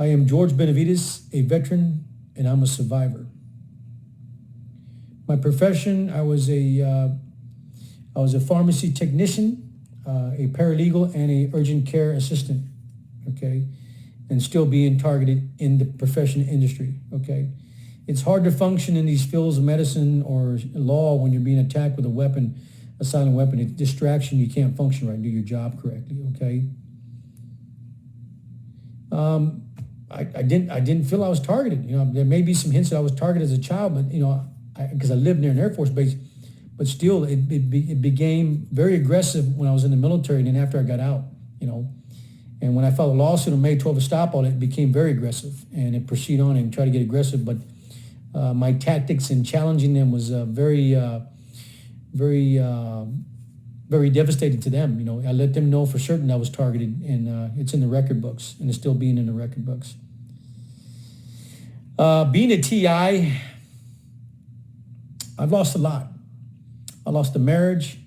I am George Benavides, a veteran, and I'm a survivor. My profession, I was a pharmacy technician, a paralegal, and a urgent care assistant, okay? And still being targeted in the profession industry, okay? It's hard to function in these fields of medicine or law when you're being attacked with a weapon, a silent weapon. It's distraction. You can't function right, do your job correctly, okay? I didn't feel I was targeted. You know, there may be some hints that I was targeted as a child, but, you know, because I lived near an Air Force base, but still it became very aggressive when I was in the military and then after I got out, you know. And when I filed a lawsuit on May 12th to stop all that, it became very aggressive and it proceeded on and tried to get aggressive. But my tactics in challenging them was very devastating to them. You know, I let them know for certain I was targeted, and it's in the record books, and it's still being in the record books. Being a TI, I've lost a lot. I lost a marriage.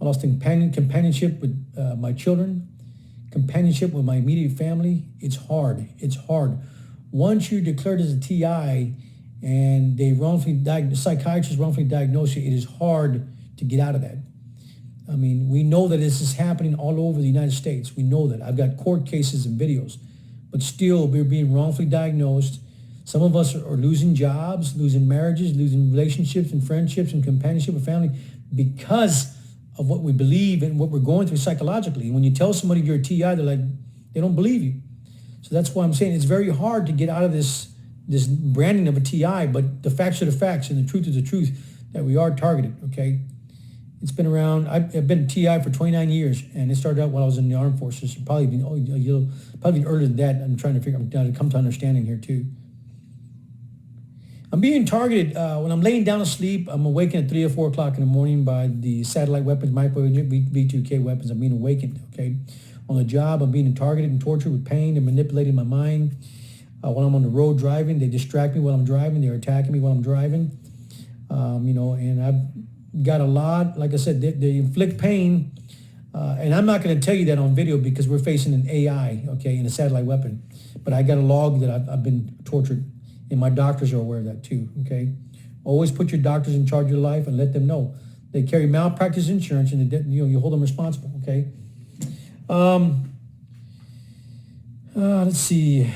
I lost companionship with my children, companionship with my immediate family. It's hard. It's hard. Once you're declared as a TI and they psychiatrists wrongfully diagnose you, it is hard to get out of that. I mean, we know that this is happening all over the United States. We know that. I've got court cases and videos, but still we're being wrongfully diagnosed. Some of us are losing jobs, losing marriages, losing relationships and friendships and companionship with family because of what we believe and what we're going through psychologically. When you tell somebody you're a TI, they're like, they don't believe you. So that's why I'm saying it's very hard to get out of this branding of a TI, but the facts are the facts and the truth is the truth that we are targeted, okay? It's been around, I've been a TI for 29 years, and it started out while I was in the Armed Forces. Probably been earlier than that. I'm trying to come to understanding here too. I'm being targeted when I'm laying down to sleep. I'm awakened at 3 or 4 o'clock in the morning by the satellite weapons, microwave V2K weapons. I'm being awakened, okay? On the job, I'm being targeted and tortured with pain. They're manipulating my mind. While I'm on the road driving, they distract me while I'm driving. They're attacking me while I'm driving. You know, and I've got a lot, like I said, they inflict pain. And I'm not going to tell you that on video because we're facing an AI, okay, and a satellite weapon. But I got a log that I've been tortured. And my doctors are aware of that too, okay? Always put your doctors in charge of your life and let them know. They carry malpractice insurance and you hold them responsible, okay? Let's see.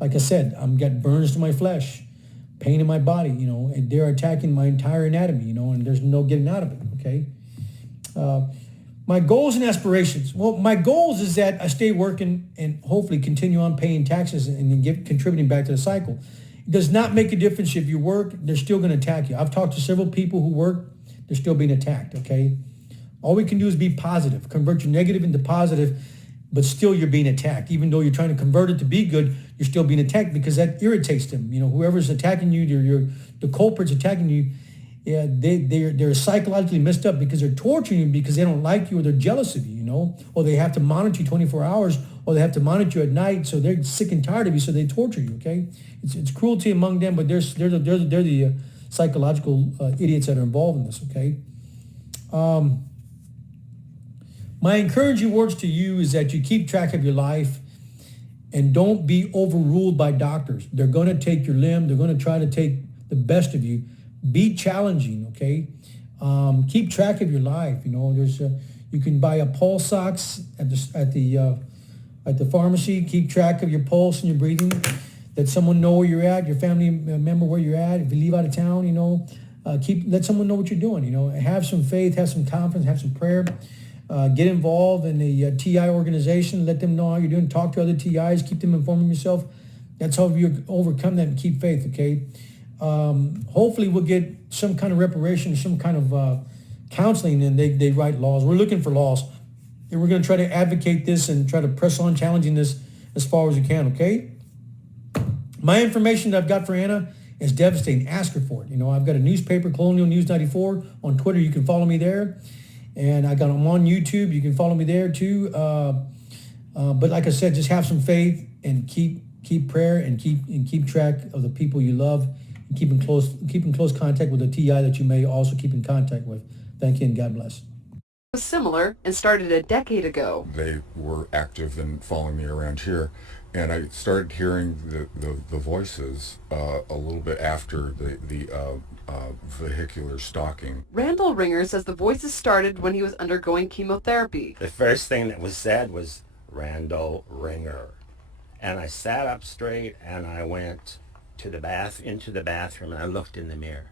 Like I said, I've got burns to my flesh, pain in my body, you know, and they're attacking my entire anatomy, you know, and there's no getting out of it, okay? My goals and aspirations. Well, my goals is that I stay working and hopefully continue on paying taxes and contributing back to the cycle. It does not make a difference if you work, they're still going to attack you. I've talked to several people who work, they're still being attacked, okay? All we can do is be positive, convert your negative into positive, but still you're being attacked. Even though you're trying to convert it to be good, you're still being attacked because that irritates them. You know, whoever's attacking you, the culprit's attacking you, yeah, they're psychologically messed up because they're torturing you because they don't like you or they're jealous of you, you know, or they have to monitor you 24 hours or they have to monitor you at night, so they're sick and tired of you, so they torture you, okay? It's cruelty among them, but they're the psychological idiots that are involved in this, okay? My encouraging words to you is that you keep track of your life and don't be overruled by doctors. They're going to take your limb. They're going to try to take the best of you. Be challenging, okay? Keep track of your life. You know, you can buy a pulse ox at the pharmacy. Keep track of your pulse and your breathing. Let someone know where you're at. Your family member where you're at. If you leave out of town, you know, let someone know what you're doing. You know, have some faith, have some confidence, have some prayer. Get involved in the TI organization. Let them know how you're doing. Talk to other TIs. Keep them informed of yourself. That's how you overcome that and keep faith, okay? Hopefully we'll get some kind of reparation, some kind of counseling, and they write laws. We're looking for laws. And we're going to try to advocate this and try to press on challenging this as far as we can, okay? My information that I've got for Anna is devastating. Ask her for it. You know, I've got a newspaper, Colonial News 94. On Twitter, you can follow me there. And I'm on YouTube. You can follow me there too. But like I said, just have some faith and keep prayer and keep track of the people you love and keep in close contact with the TI that you may also keep in contact with. Thank you and God bless. Was similar and started a decade ago. They were active in following me around here, and I started hearing the voices a little bit after the vehicular stalking. Randall Ringer says the voices started when he was undergoing chemotherapy. The first thing that was said was Randall Ringer. And I sat up straight and I went into the bathroom and I looked in the mirror.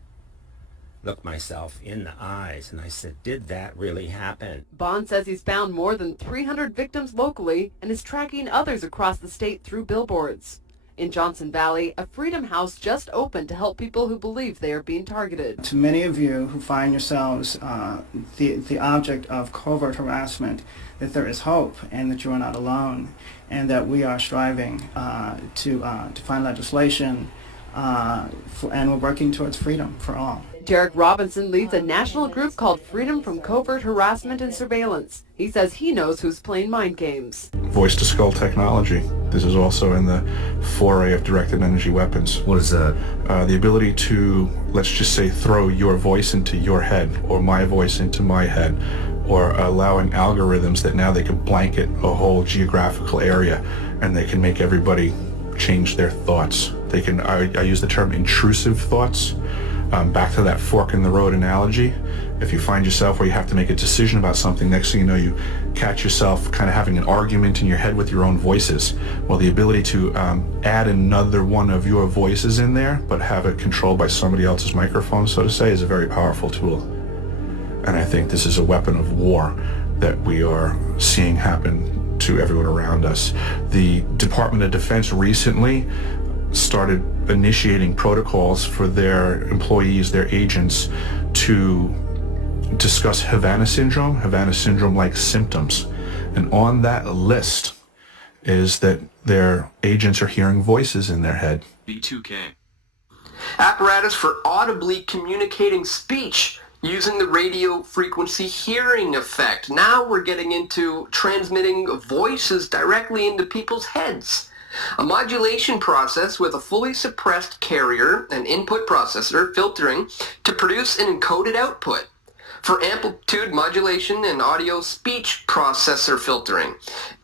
Looked myself in the eyes and I said, did that really happen? Bond says he's found more than 300 victims locally and is tracking others across the state through billboards. In Johnson Valley, a Freedom House just opened to help people who believe they are being targeted. To many of you who find yourselves the object of covert harassment, that there is hope and that you are not alone, and that we are striving to find legislation and we're working towards freedom for all. Derek Robinson leads a national group called Freedom from Covert Harassment and Surveillance. He says he knows who's playing mind games. Voice-to-skull technology. This is also in the foray of directed energy weapons. What is that? The ability to, let's just say, throw your voice into your head, or my voice into my head, or allowing algorithms that now they can blanket a whole geographical area and they can make everybody change their thoughts. They can, I use the term intrusive thoughts. Back to that fork in the road analogy. If you find yourself where you have to make a decision about something, next thing you know, you catch yourself kind of having an argument in your head with your own voices. Well, the ability to add another one of your voices in there, but have it controlled by somebody else's microphone, so to say, is a very powerful tool. And I think this is a weapon of war that we are seeing happen to everyone around us. The Department of Defense recently started initiating protocols for their employees, their agents, to discuss Havana syndrome-like symptoms. And on that list is that their agents are hearing voices in their head. B2K. Apparatus for audibly communicating speech using the radio frequency hearing effect. Now we're getting into transmitting voices directly into people's heads. A modulation process with a fully suppressed carrier and input processor filtering to produce an encoded output. For amplitude modulation and audio speech processor filtering,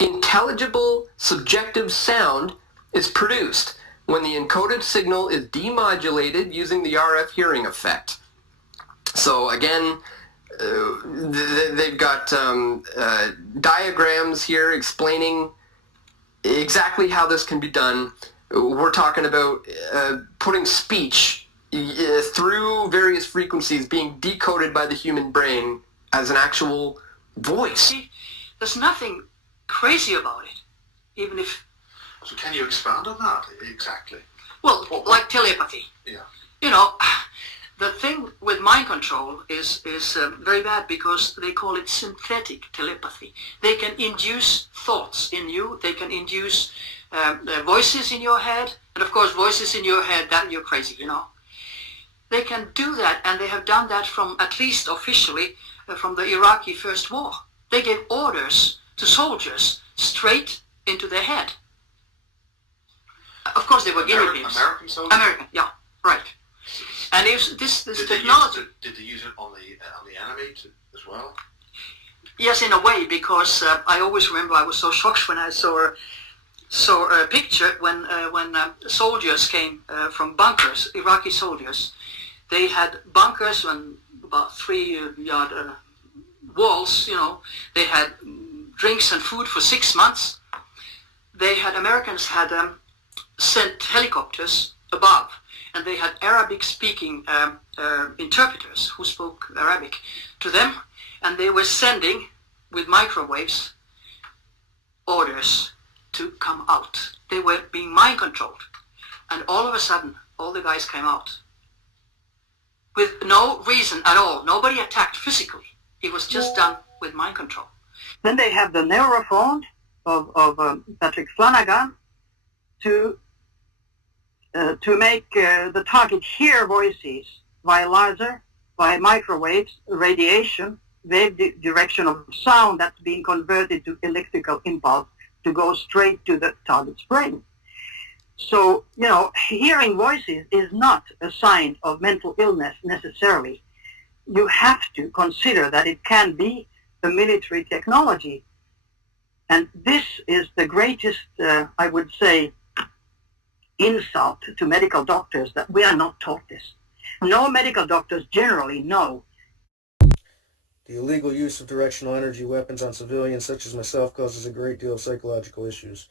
intelligible subjective sound is produced when the encoded signal is demodulated using the RF hearing effect. So again, they've got diagrams here explaining exactly how this can be done. We're talking about putting speech through various frequencies being decoded by the human brain as an actual voice. There's nothing crazy about it, even if... So can you expand on that exactly? Well, like telepathy. Yeah. You know, the thing with mind control is very bad because they call it synthetic telepathy. They can induce thoughts in you. They can induce voices in your head. And of course, voices in your head, that you're crazy, you know. They can do that, and they have done that from, at least officially, from the Iraqi First War. They gave orders to soldiers straight into their head. Of course, they were guinea pigs. American soldiers? American, yeah, right. And if this Did technology... Did they use it on the enemy as well? Yes, in a way, because I always remember I was so shocked when I saw a picture when soldiers came from bunkers, Iraqi soldiers. They had bunkers and about 3-yard walls, you know. They had drinks and food for 6 months. Americans had sent helicopters above, and they had Arabic-speaking interpreters who spoke Arabic to them, and they were sending, with microwaves, orders to come out. They were being mind-controlled. And all of a sudden, all the guys came out. With no reason at all. Nobody attacked physically. It was just done with mind control. Then they have the neurophone of Patrick Flanagan to make the target hear voices via laser, via microwaves, radiation, wave direction of sound that's being converted to electrical impulse to go straight to the target's brain. So, you know, hearing voices is not a sign of mental illness necessarily. You have to consider that it can be a military technology. And this is the greatest, I would say, insult to medical doctors, that we are not taught this. No medical doctors generally know. The illegal use of directional energy weapons on civilians such as myself causes a great deal of psychological issues.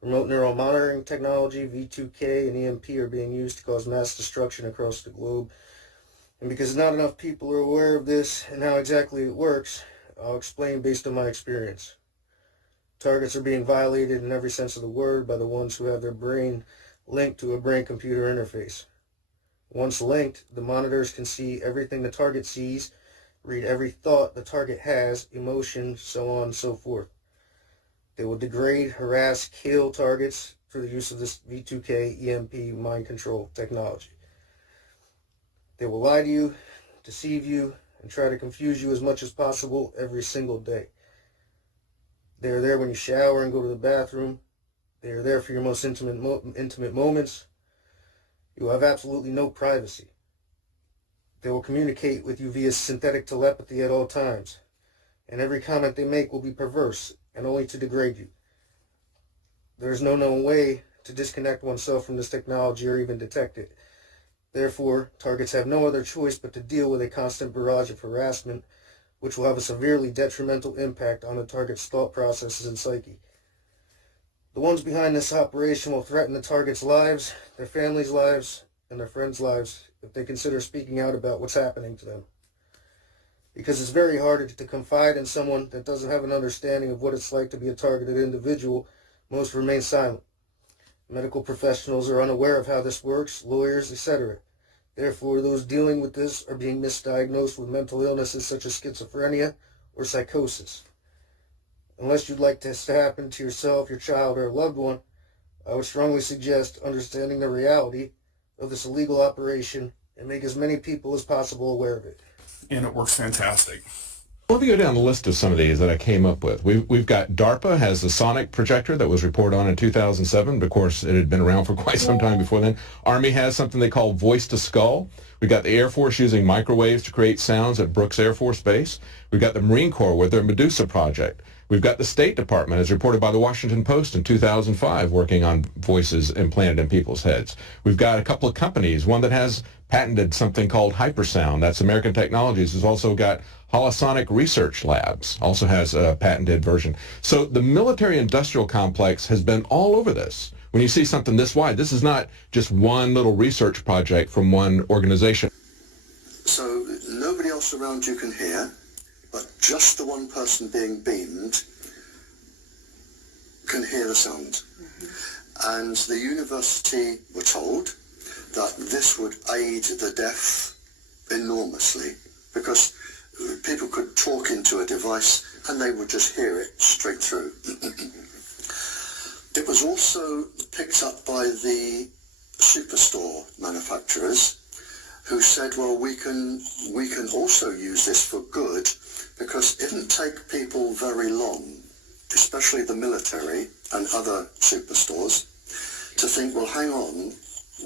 Remote neural monitoring technology, V2K, and EMP are being used to cause mass destruction across the globe. And because not enough people are aware of this and how exactly it works, I'll explain based on my experience. Targets are being violated in every sense of the word by the ones who have their brain linked to a brain-computer interface. Once linked, the monitors can see everything the target sees, read every thought the target has, emotion, so on and so forth. They will degrade, harass, kill targets through the use of this V2K EMP mind control technology. They will lie to you, deceive you, and try to confuse you as much as possible every single day. They are there when you shower and go to the bathroom. They are there for your most intimate moments. You will have absolutely no privacy. They will communicate with you via synthetic telepathy at all times, and every comment they make will be perverse and only to degrade you. There is no known way to disconnect oneself from this technology or even detect it. Therefore, targets have no other choice but to deal with a constant barrage of harassment, which will have a severely detrimental impact on the target's thought processes and psyche. The ones behind this operation will threaten the target's lives, their families' lives, and their friends' lives if they consider speaking out about what's happening to them. Because it's very hard to confide in someone that doesn't have an understanding of what it's like to be a targeted individual, most remain silent. Medical professionals are unaware of how this works, lawyers, etc. Therefore, those dealing with this are being misdiagnosed with mental illnesses such as schizophrenia or psychosis. Unless you'd like this to happen to yourself, your child, or a loved one, I would strongly suggest understanding the reality of this illegal operation and make as many people as possible aware of it. And it works fantastic. Let me go down the list of some of these that I came up with. We've got DARPA has the sonic projector that was reported on in 2007. But of course, it had been around for quite some time before then. Army has something they call voice to skull. We've got the Air Force using microwaves to create sounds at Brooks Air Force Base. We've got the Marine Corps with their Medusa project. We've got the State Department, as reported by the Washington Post in 2005, working on voices implanted in people's heads. We've got a couple of companies, one that has patented something called hypersound. That's American Technologies. Has also got Holosonic Research Labs, also has a patented version. So the military-industrial complex has been all over this. When you see something this wide, this is not just one little research project from one organization. So nobody else around you can hear, but just the one person being beamed can hear the sound. And the university were told that this would aid the deaf enormously, because people could talk into a device and they would just hear it straight through. It was also picked up by the superstore manufacturers, who said, well, we can also use this for good, because it didn't take people very long, especially the military and other superstores, to think, well, hang on,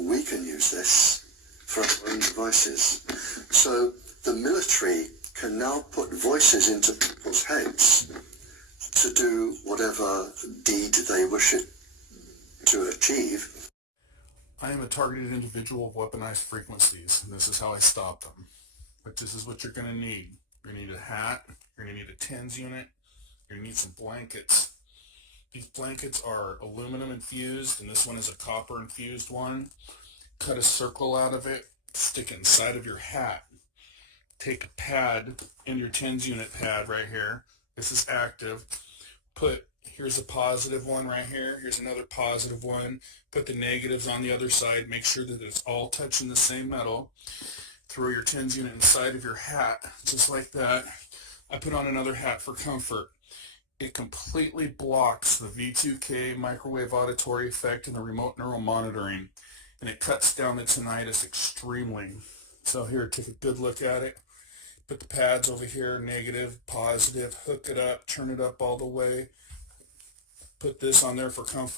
we can use this for our own devices. So the military can now put voices into people's heads to do whatever deed they wish it to achieve. I am a targeted individual of weaponized frequencies, and this is how I stop them. But this is what you're going to need. You're going to need a hat, you're going to need a TENS unit, you're going to need some blankets. These blankets are aluminum infused, and this one is a copper infused one. Cut a circle out of it, stick it inside of your hat. Take a pad in your TENS unit pad right here. This is active. Here's a positive one right here. Here's another positive one. Put the negatives on the other side. Make sure that it's all touching the same metal. Throw your TENS unit inside of your hat, just like that. I put on another hat for comfort. It completely blocks the V2K microwave auditory effect and the remote neural monitoring, and it cuts down the tinnitus extremely. So here, take a good look at it. Put the pads over here, negative, positive, hook it up, turn it up all the way. Put this on there for comfort.